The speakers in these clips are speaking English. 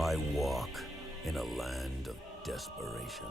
I walk in a land of desperation.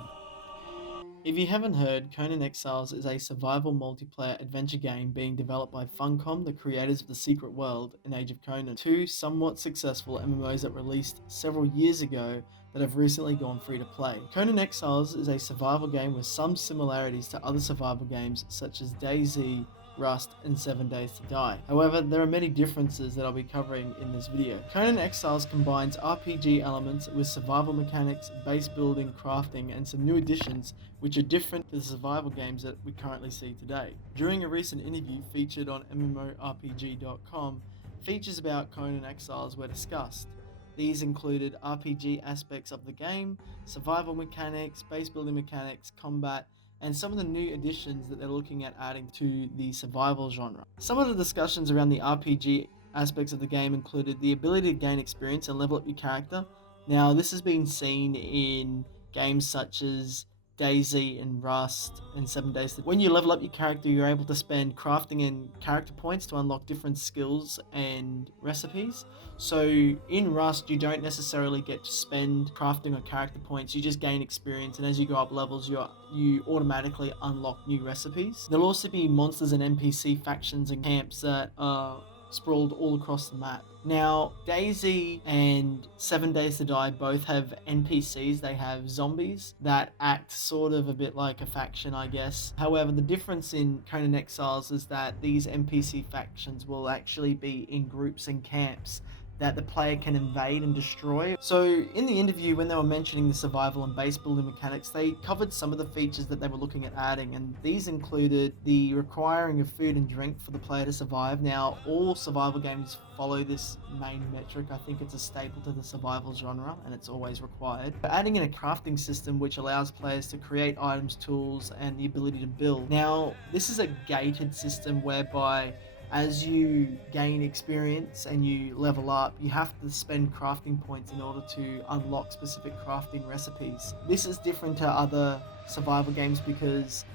If you haven't heard, Conan Exiles is a survival multiplayer adventure game being developed by Funcom, the creators of The Secret World and Age of Conan, two somewhat successful MMOs that released several years ago that have recently gone free to play. Conan Exiles is a survival game with some similarities to other survival games such as DayZ, Rust, and 7 Days to Die. However, there are many differences that I'll be covering in this video. Conan Exiles combines RPG elements with survival mechanics, base building, crafting, and some new additions which are different to the survival games that we currently see today. During a recent interview featured on MMORPG.com, features about Conan Exiles were discussed. These included RPG aspects of the game, survival mechanics, base building mechanics, combat, and some of the new additions that they're looking at adding to the survival genre. Some of the discussions around the RPG aspects of the game included the ability to gain experience and level up your character. Now, this has been seen in games such as DayZ and Rust and 7 Days. When you level up your character, you're able to spend crafting and character points to unlock different skills and recipes. So in Rust, you don't necessarily get to spend crafting or character points, you just gain experience, and as you go up levels, you automatically unlock new recipes. There'll also be monsters and NPC factions and camps that are sprawled all across the map. Now, DayZ and 7 Days to Die both have NPCs. They have zombies that act sort of a bit like a faction, I guess. However, the difference in Conan Exiles is that these NPC factions will actually be in groups and camps that the player can invade and destroy. So in the interview, when they were mentioning the survival and base building mechanics, they covered some of the features that they were looking at adding, and these included the requiring of food and drink for the player to survive. Now, all survival games follow this main metric. I think it's a staple to the survival genre, and it's always required. Adding in a crafting system which allows players to create items, tools, and the ability to build. Now, this is a gated system whereby as you gain experience and you level up, you have to spend crafting points in order to unlock specific crafting recipes. This is different to other survival games because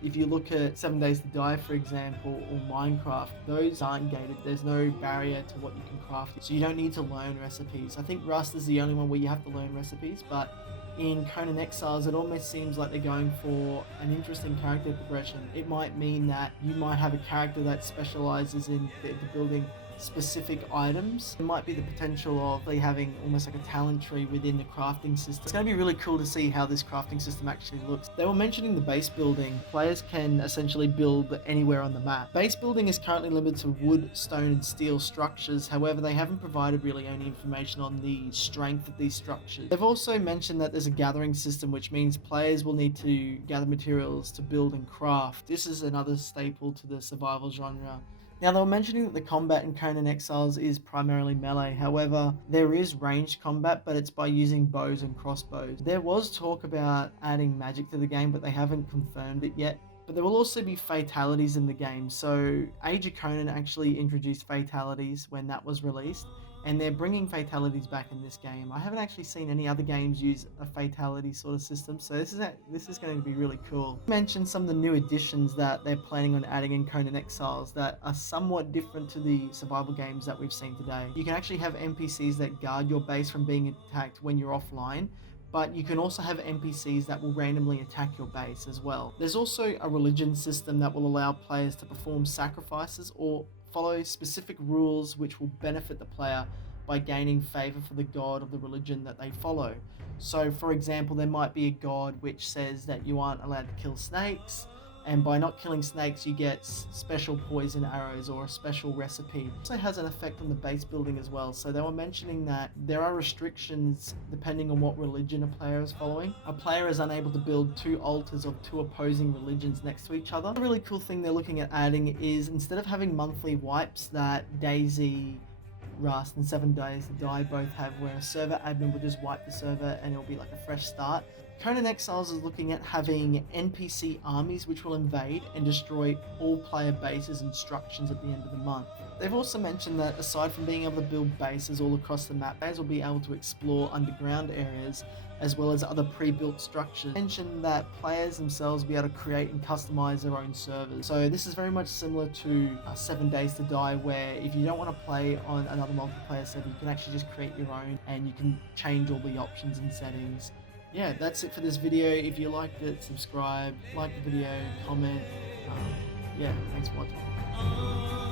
if you look at 7 Days to Die, for example, or Minecraft, those aren't gated. There's no barrier to what you can craft, so you don't need to learn recipes. I think Rust is the only one where you have to learn recipes, but in Conan Exiles, it almost seems like they're going for an interesting character progression. It might mean that you might have a character that specializes in the building specific items. There might be the potential of having almost like a talent tree within the crafting system. It's going to be really cool to see how this crafting system actually looks. They were mentioning the base building. Players can essentially build anywhere on the map. Base building is currently limited to wood, stone, and steel structures. However, they haven't provided really any information on the strength of these structures. They've also mentioned that there's a gathering system, which means players will need to gather materials to build and craft. This is another staple to the survival genre. Now, they were mentioning that the combat in Conan Exiles is primarily melee. However, there is ranged combat, but it's by using bows and crossbows. There was talk about adding magic to the game, but they haven't confirmed it yet. But there will also be fatalities in the game. So Age of Conan actually introduced fatalities when that was released, and they're bringing fatalities back in this game. I haven't actually seen any other games use a fatality sort of system, so this is going to be really cool. I mentioned some of the new additions that they're planning on adding in Conan Exiles that are somewhat different to the survival games that we've seen today. You can actually have NPCs that guard your base from being attacked when you're offline, but you can also have NPCs that will randomly attack your base as well. There's also a religion system that will allow players to perform sacrifices or follow specific rules which will benefit the player by gaining favor for the god of the religion that they follow. So for example, there might be a god which says that you aren't allowed to kill snakes, and by not killing snakes you get special poison arrows or a special recipe. It also has an effect on the base building as well. So they were mentioning that there are restrictions depending on what religion a player is following. A player is unable to build two altars of two opposing religions next to each other. A really cool thing they're looking at adding is, instead of having monthly wipes that DayZ, Rust, and 7 Days to Die both have, where a server admin will just wipe the server and it'll be like a fresh start, Conan Exiles is looking at having NPC armies which will invade and destroy all player bases and structures at the end of the month. They've also mentioned that aside from being able to build bases all across the map, players will be able to explore underground areas as well as other pre-built structures. They mentioned that players themselves will be able to create and customize their own servers. So this is very much similar to 7 Days to Die, where if you don't want to play on another multiplayer server, you can actually just create your own and you can change all the options and settings. Yeah, that's it for this video. If you liked it, subscribe, like the video, comment. Yeah, thanks for watching.